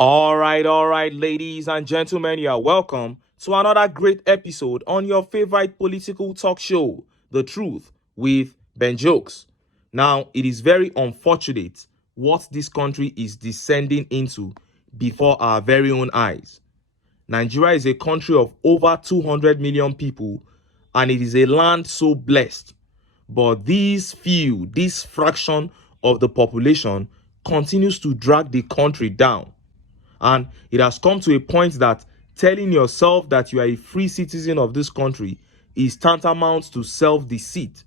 All right, ladies and gentlemen, you are welcome to another great episode on your favorite political talk show, The Truth with Ben Jokes. Now, it is very unfortunate what this country is descending into before our very own eyes. Nigeria is a country of over 200 million people, and it is a land so blessed. But this fraction of the population continues to drag the country down. And it has come to a point that telling yourself that you are a free citizen of this country is tantamount to self-deceit,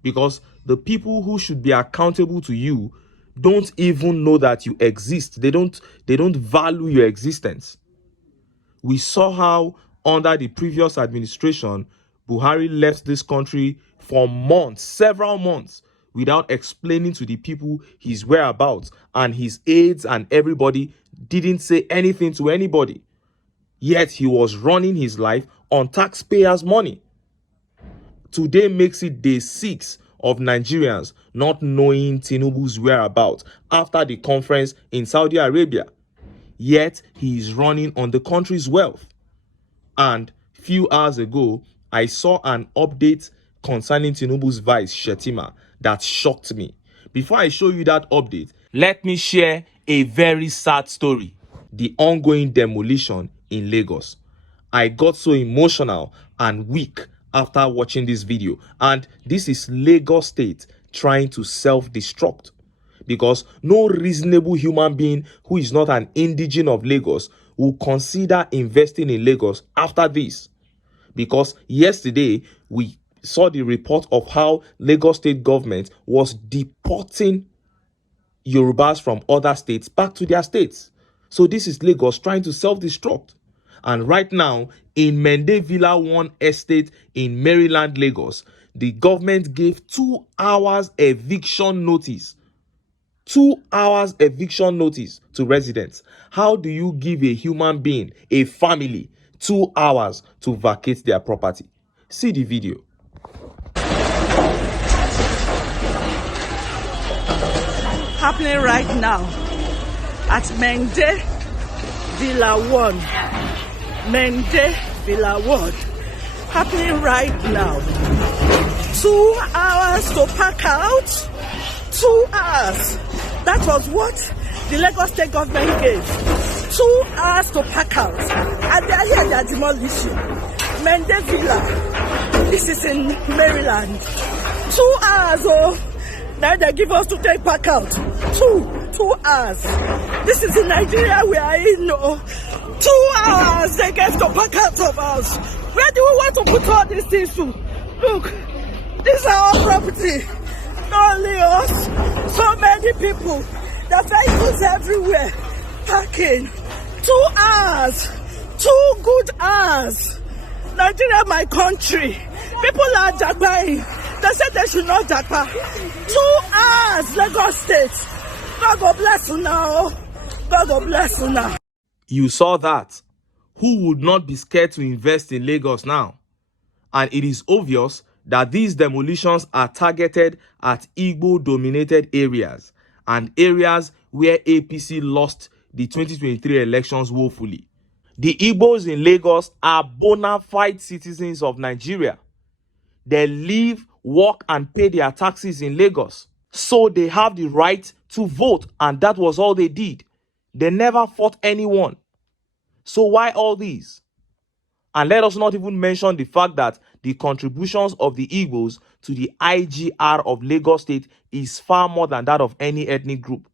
because the people who should be accountable to you don't even know that you exist. They don't value your existence. We saw how under the previous administration, Buhari left this country for months, several months, without explaining to the people his whereabouts, and his aides and everybody didn't say anything to anybody. Yet he was running his life on taxpayers' money. Today makes it day 6 of Nigerians not knowing TINUBU's whereabouts after the conference in Saudi Arabia. Yet he is running on the country's wealth. And few hours ago, I saw an update concerning TINUBU's vice, SHETTIMA, that shocked me. Before I show you that update, let me share a very sad story. The ongoing demolition in Lagos. I got so emotional and weak after watching this video. And this is Lagos State trying to self-destruct. Because no reasonable human being who is not an indigene of Lagos will consider investing in Lagos after this. Because yesterday, we saw the report of how Lagos State government was deporting Yorubas from other states back to their states. So this is Lagos trying to self-destruct. And right now, in Mende Villa 1 estate in Maryland, Lagos, the government gave 2 hours eviction notice. 2 hours eviction notice to residents. How do you give a human being, a family, 2 hours to vacate their property? See the video. Happening right now at Mende Villa 1. Mende Villa 1. Happening right now. 2 hours to pack out. 2 hours. That was what the Lagos State government gave. 2 hours to pack out. And they are here, they are demolishing. Mende Villa. This is in Maryland. 2 hours, oh. Now they give us to take pack out. 2 hours. This is in Nigeria we are in. No. 2 hours they get to pack out of us. Where do we want to put all these things to? Look, this is our property. Not only us, so many people. The vehicles everywhere. Parking. 2 hours. 2 good hours. Nigeria, my country. People are jagbaing. They said they should not jagba. 2 hours, Lagos State. God God bless you now. God God bless you now. You saw that. Who would not be scared to invest in Lagos now? And it is obvious that these demolitions are targeted at Igbo-dominated areas and areas where APC lost the 2023 elections woefully. The Igbos in Lagos are bona fide citizens of Nigeria. They live, work, and pay their taxes in Lagos. So they have the right to vote, and that was all they did. They never fought anyone. So why all these? And let us not even mention the fact that the contributions of the Igbos to the IGR of Lagos State is far more than that of any ethnic group.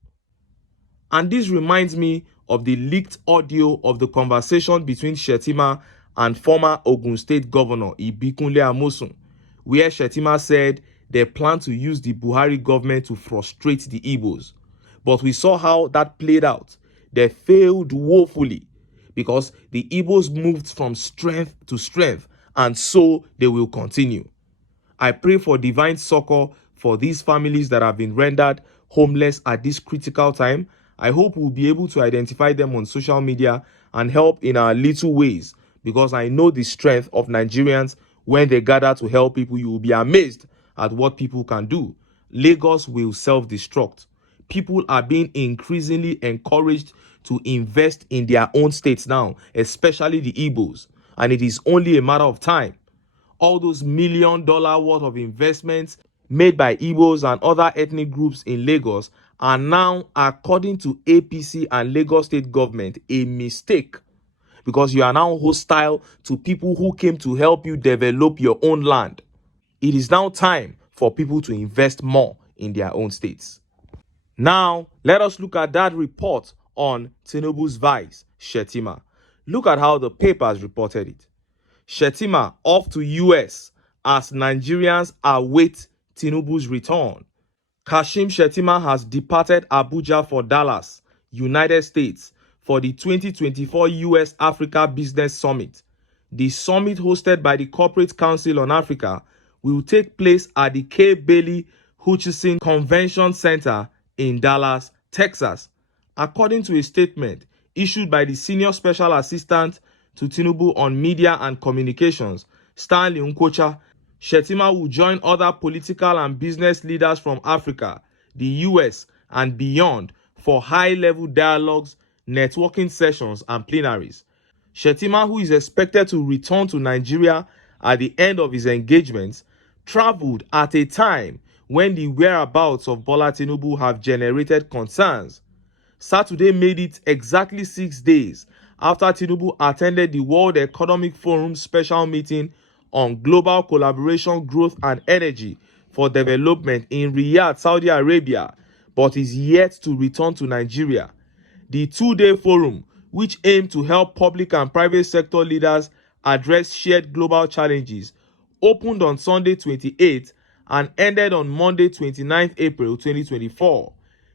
And this reminds me of the leaked audio of the conversation between SHETTIMA and former Ogun State Governor Ibikunle Amosun, where SHETTIMA said they plan to use the Buhari government to frustrate the Igbos. But we saw how that played out. They failed woefully because the Igbos moved from strength to strength, and so they will continue. I pray for divine succor for these families that have been rendered homeless at this critical time. I hope we'll be able to identify them on social media and help in our little ways, because I know the strength of Nigerians. When they gather to help people, you will be amazed at what people can do. Lagos will self-destruct. People are being increasingly encouraged to invest in their own states now, especially the Igbos. And it is only a matter of time. All those $1 million worth of investments made by Igbos and other ethnic groups in Lagos are now, according to APC and Lagos State government, a mistake, because you are now hostile to people who came to help you develop your own land. It is now time for people to invest more in their own states. Now, let us look at that report on TINUBU's vice, SHETTIMA. Look at how the papers reported it. SHETTIMA off to US as Nigerians await TINUBU's return. Kashim Shettima has departed Abuja for Dallas, United States, for the 2024 US Africa Business Summit. The summit, hosted by the Corporate Council on Africa, will take place at the K. Bailey Hutchison Convention Center in Dallas, Texas. According to a statement issued by the Senior Special Assistant to Tinubu on Media and Communications, Stanley Nkocha, Shettima will join other political and business leaders from Africa, the US, and beyond for high-level dialogues, networking sessions, and plenaries. Shettima, who is expected to return to Nigeria at the end of his engagements, traveled at a time when the whereabouts of Bola Tinubu have generated concerns. Saturday made it exactly 6 days after Tinubu attended the World Economic Forum special meeting on global collaboration, growth, and energy for development in Riyadh, Saudi Arabia, but is yet to return to Nigeria. The two-day forum, which aimed to help public and private sector leaders address shared global challenges, opened on Sunday 28th and ended on Monday 29th April 2024.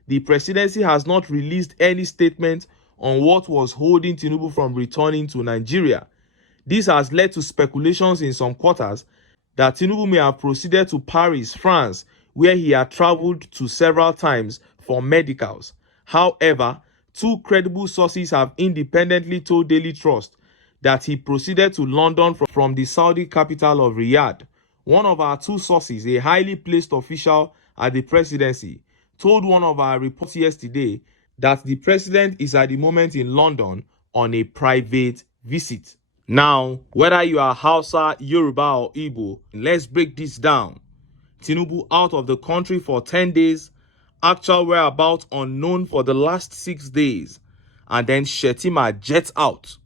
The presidency has not released any statement on what was holding Tinubu from returning to Nigeria. This has led to speculations in some quarters that Tinubu may have proceeded to Paris, France, where he had traveled to several times for medicals. However, two credible sources have independently told Daily Trust that he proceeded to London from the Saudi capital of Riyadh. One of our two sources, a highly placed official at the presidency, told one of our reports yesterday that the president is at the moment in London on a private visit. Now, whether you are Hausa, Yoruba, or Igbo, let's break this down. Tinubu out of the country for 10 days, actual whereabouts unknown for the last 6 days, and then Shettima jets out.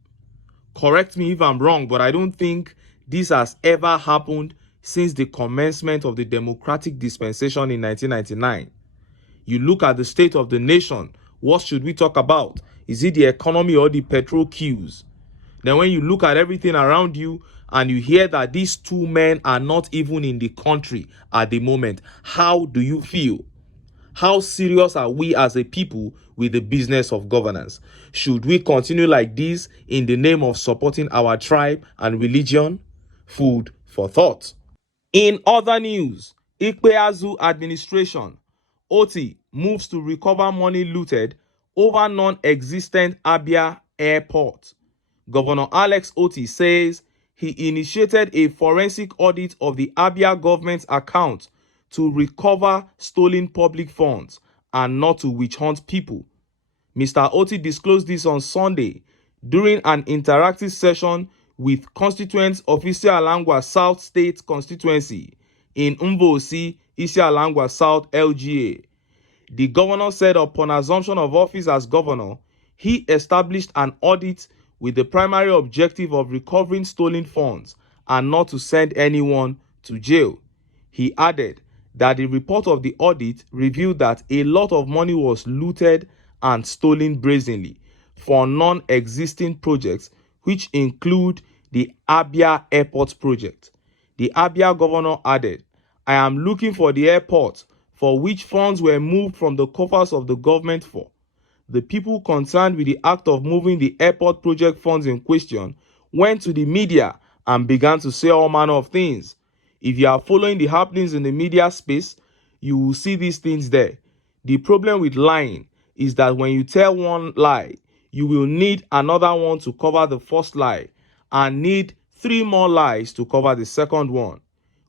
Correct me if I'm wrong, but I don't think this has ever happened since the commencement of the democratic dispensation in 1999. You look at the state of the nation, what should we talk about? Is it the economy or the petrol queues? Then when you look at everything around you and you hear that these two men are not even in the country at the moment, how do you feel? How serious are we as a people with the business of governance? Should we continue like this in the name of supporting our tribe and religion? Food for thought. In other news, Ikpeazu administration, OT, moves to recover money looted over non-existent Abia airport. Governor Alex Oti says he initiated a forensic audit of the Abia government's account to recover stolen public funds and not to witch hunt people. Mr. Oti disclosed this on Sunday during an interactive session with constituents of Isialangwa South State constituency in Mbosi, Isialangwa South LGA. The governor said upon assumption of office as governor, he established an audit with the primary objective of recovering stolen funds and not to send anyone to jail. He added that the report of the audit revealed that a lot of money was looted and stolen brazenly for non-existing projects, which include the Abia Airport project. The Abia governor added, "I am looking for the airport for which funds were moved from the coffers of the government for. The people concerned with the act of moving the airport project funds in question went to the media and began to say all manner of things. If you are following the happenings in the media space, you will see these things there. The problem with lying is that when you tell one lie, you will need another one to cover the first lie and need 3 more lies to cover the second one.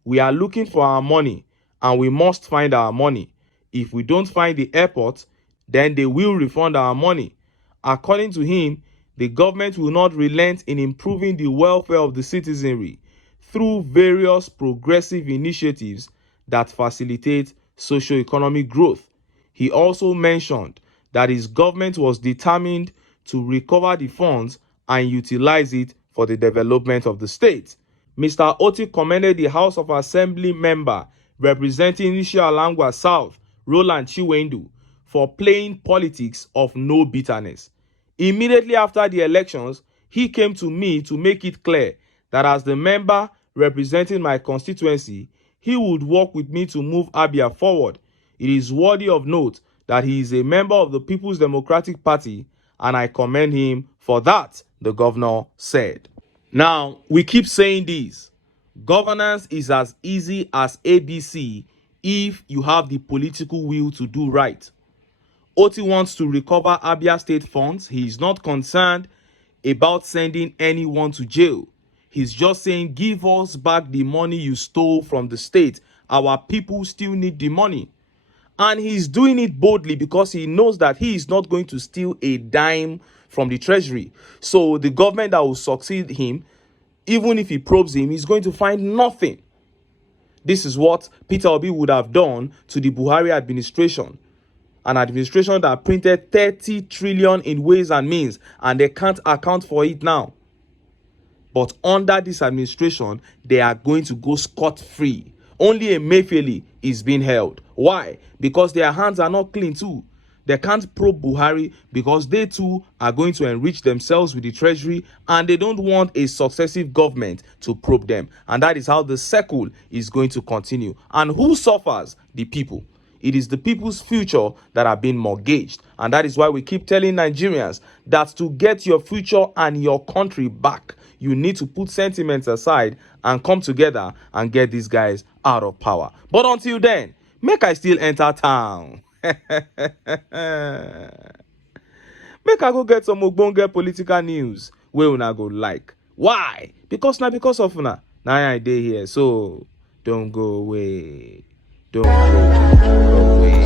We are looking for our money and we must find our money. If we don't find the airport, then they will refund our money. According to him, the government will not relent in improving the welfare of the citizenry through various progressive initiatives that facilitate socio-economic growth. He also mentioned that his government was determined to recover the funds and utilize it for the development of the state. Mr. Oti commended the House of Assembly member representing Isialangwa South, Roland Chiwendu, for playing politics of no bitterness. Immediately after the elections, he came to me to make it clear that as the member representing my constituency, he would work with me to move Abia forward. It is worthy of note that he is a member of the People's Democratic Party, and I commend him for that, the governor said. Now, we keep saying this. Governance is as easy as ABC if you have the political will to do right. Oti wants to recover Abia State funds. He is not concerned about sending anyone to jail. He's just saying, give us back the money you stole from the state. Our people still need the money. And he's doing it boldly because he knows that he is not going to steal a dime from the treasury. So the government that will succeed him, even if he probes him, he's going to find nothing. This is what Peter Obi would have done to the Buhari administration. An administration that printed 30 trillion in ways and means, and they can't account for it now. But under this administration, they are going to go scot-free. Only Emefiele is being held. Why? Because their hands are not clean too. They can't probe Buhari because they too are going to enrich themselves with the treasury, and they don't want a successive government to probe them. And that is how the circle is going to continue. And who suffers? The people. It is the people's future that are being mortgaged. And that is why we keep telling Nigerians that to get your future and your country back, you need to put sentiments aside and come together and get these guys out of power. But until then, make I still enter town. Make I go get some ogbonge political news wey una go like. Why? Because of una. Now I dey here, so don't go away. Don't go away.